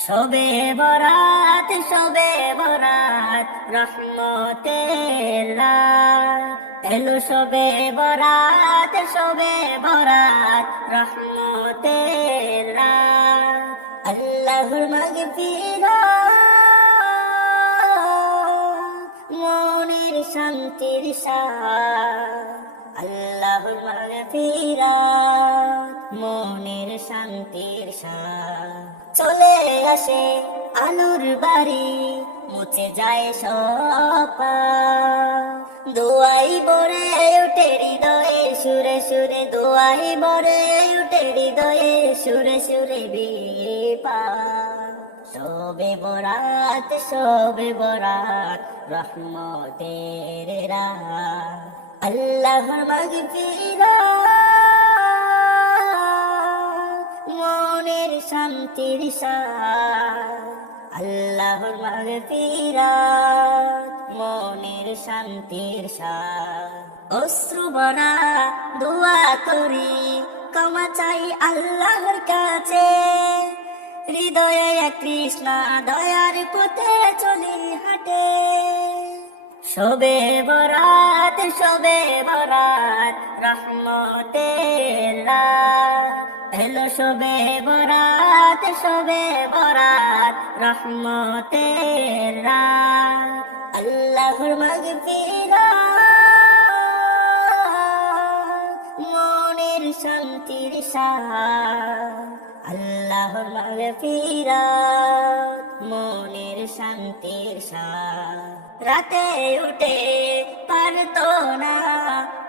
শবে বরাত রহমতের রাত এলো শবে বরাত রহমতের রাত আল্লাহর মাগফিরাত মনের শান্তির সাথ আল্লাহর মাগফিরাত মনের শান্তির সাথ চলে আসে আলোর বাড়ি মুছে যায় সব দোয়াই বরে উঠে হৃদয়ে সুরে সুরে দোয়াই বরে উঠে হৃদয়ে সুরে সুরে বিপা শবে বরাত রহমতের রাত আল্লাহর মাগফিরাত মনের শান্তির সাথ আল্লাহর মাগফিরাত মনের শান্তির সাথ অশ্রু ভরা দোয়া করি ক্ষমা চাই আল্লাহর কাছে হৃদয়ে কৃষ্ণা দয়ার পথে চলি হাঁটে শবে বরাত রহমতের রাত এলো শবে বরাত রহমতের রাত আল্লাহর মাগফিরাত মনের শান্তির সাথ আল্লাহর মাগফিরাত মনের শান্তির সাথ রাতে উঠে পারতো না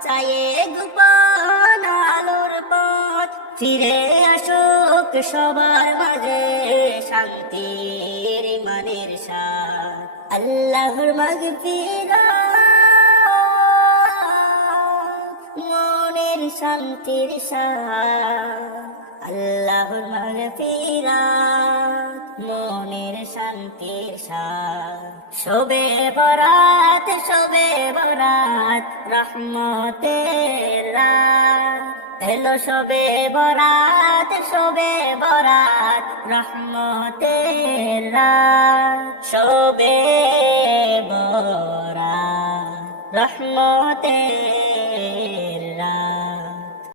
চায়ে গোপন আলোর পথ ফিরে আসুক সবার মাঝে শান্তির মনের সাথ আল্লাহর মাগফিরাত মনের শান্তির সাথ আল্লাহর মাগফিরাত মনের শান্তির সাথ শবে বরাত রহমতের রাত এলো শবে বরাত রহমতের রাত শবে বরাত রহমতের